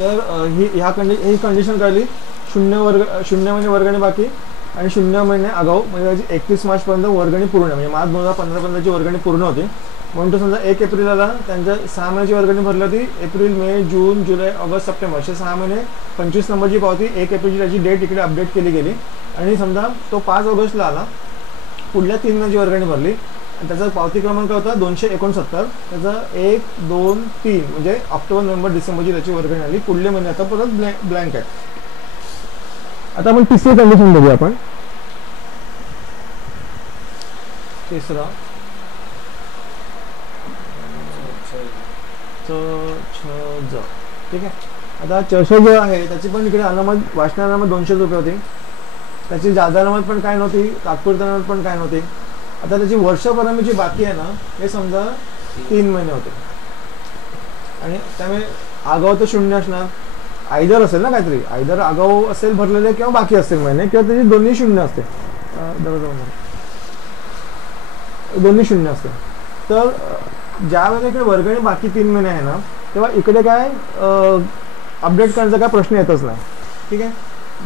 तर ही कंडिशन कळली. 0 महिने वर्गणी बाकी आणि 0 महिने आगाऊ म्हणजे 31 मार्चपर्यंत वर्गणी पूर्ण आहे, म्हणजे मार्च 2015पर्यंतची वर्गणी पूर्ण होती. म्हणून तो समजा 1 एप्रिलला त्यांच्या 6 महिन्याची वर्गणी भरली होती. एप्रिल, मे, जून, जुलै, ऑगस्ट, सप्टेंबर असे 6 महिने 25 नंबरची पावती 1 एप्रिलची त्याची डेट इकडे अपडेट केली गेली. आणि समजा तो 5 ऑगस्टला आला, पुढल्या 3 महिन्याची वर्गणी भरली आणि त्याचा पावती क्रमांक होता 269. त्याचा 1, 2, 3 म्हणजे ऑक्टोबर, नोव्हेंबर, डिसेंबरची त्याची वर्गणी आली. पुढले महिने आता परत ब्लँक आहे. आता आपण तिसरी कंडिशन बघूया. आपण तिसरा ठीक आहे. आता च आहे त्याची पण इकडे अनामत वाचना अनामत 200 रुपये होती. त्याची जादा अनामत पण काय नव्हती, तात्पुरती अनामत पण काय नव्हती. आता त्याची वर्षभराची बाकी आहे ना, हे समजा 3 महिने होते आणि त्यामुळे आगाऊ तर 0 असणार. आयदर असेल ना काहीतरी, आयदर आगाऊ असेल भरलेले किंवा बाकी असेल महिने, किंवा त्याची दोन्ही 0 असते. दोन्ही 0 असते. तर ज्या वेळेला इकडे वर्गणी बाकी 3 महिने आहे ना, तेव्हा इकडे काय अपडेट करण्याचा काय प्रश्न येतच नाही. ठीक आहे.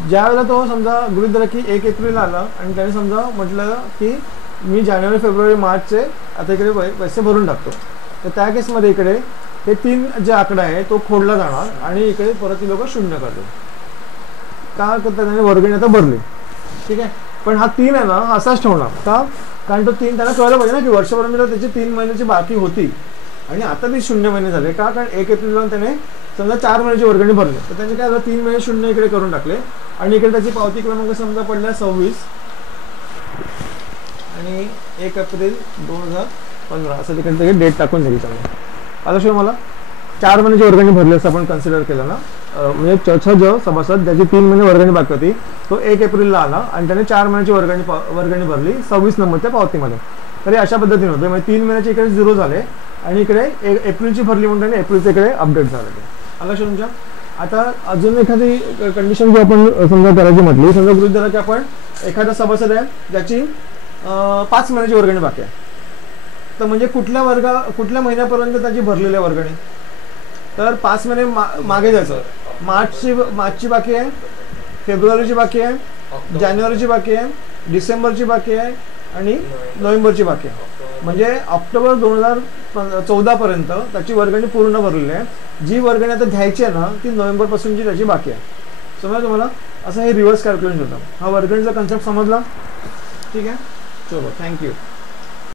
ज्या वेळेला तो समजा गृहीत धरा की 1 एप्रिल आला आणि त्याने समजा म्हटलं की मी जानेवारी, फेब्रुवारी, मार्चचे आता इकडे पैसे भरून टाकतो, तर त्या केसमध्ये इकडे हे 3 जे आकडा आहे तो खोडला जाणार आणि इकडे परत ती लोक 0 करतील. का करतात? त्याने वर्गणी आता भरली. ठीक आहे. पण हा 3 आहे ना, हा असाच ठेवणार. का? कारण तो 3 त्यांना कळलं पाहिजे ना की वर्षभरामध्ये त्याची 3 महिन्याची बाकी होती आणि आता ती 0 महिने झाले. का? कारण 1 एप्रिलला त्याने समजा 4 महिन्याची वर्गणी भरली, तर त्यांनी काय झालं 3 महिने 0 इकडे करून टाकले आणि इकडे त्याची पावती क्रमांक समजा पडला 26 आणि 1 एप्रिल 2015 असं तिकडे डेट टाकून दिली. चांगलं आता शिवाय मला 4 महिन्याची वर्गणी भरली असं आपण कन्सिडर केलं ना, म्हणजे सभासद ज्याची 3 महिने वर्गणी बाकी होती तो 1 एप्रिलला आला आणि त्याने 4 महिन्याची वर्गणी भरली 26 नंबरच्या पावतीमध्ये. तर हे अशा पद्धतीने होते. म्हणजे 3 महिन्याचे इकडे 0 झाले आणि इकडे एप्रिलची भरली म्हणून त्याने एप्रिलच्या इकडे अपडेट झाले. आला तुमच्या. आता अजून एखादी कंडिशन जी आपण समजा करायची म्हटली, समजा गृहीत धरा की आपण एखादा सभासद आहे ज्याची 5 महिन्याची वर्गणी बाकी आहे, तर म्हणजे कुठल्या महिन्यापर्यंत त्याची भरलेली आहे वर्गणी, तर 5 महिने मागे जायचं. मार्चची बाकी आहे, फेब्रुवारीची बाकी आहे, जानेवारीची बाकी आहे, डिसेंबरची बाकी आहे आणि नोव्हेंबरची बाकी आहे. म्हणजे ऑक्टोबर 2014 पर्यंत त्याची वर्गणी पूर्ण भरलेली आहे. जी वर्गणी आता घ्यायची आहे ना, ती नोव्हेंबरपासूनची त्याची बाकी आहे. समजा तुम्हाला असं हे रिव्हर्स कॅल्क्युलेशन होतं. हा वर्गणीचा कन्सेप्ट समजला. ठीक आहे. चलो, थँक्यू.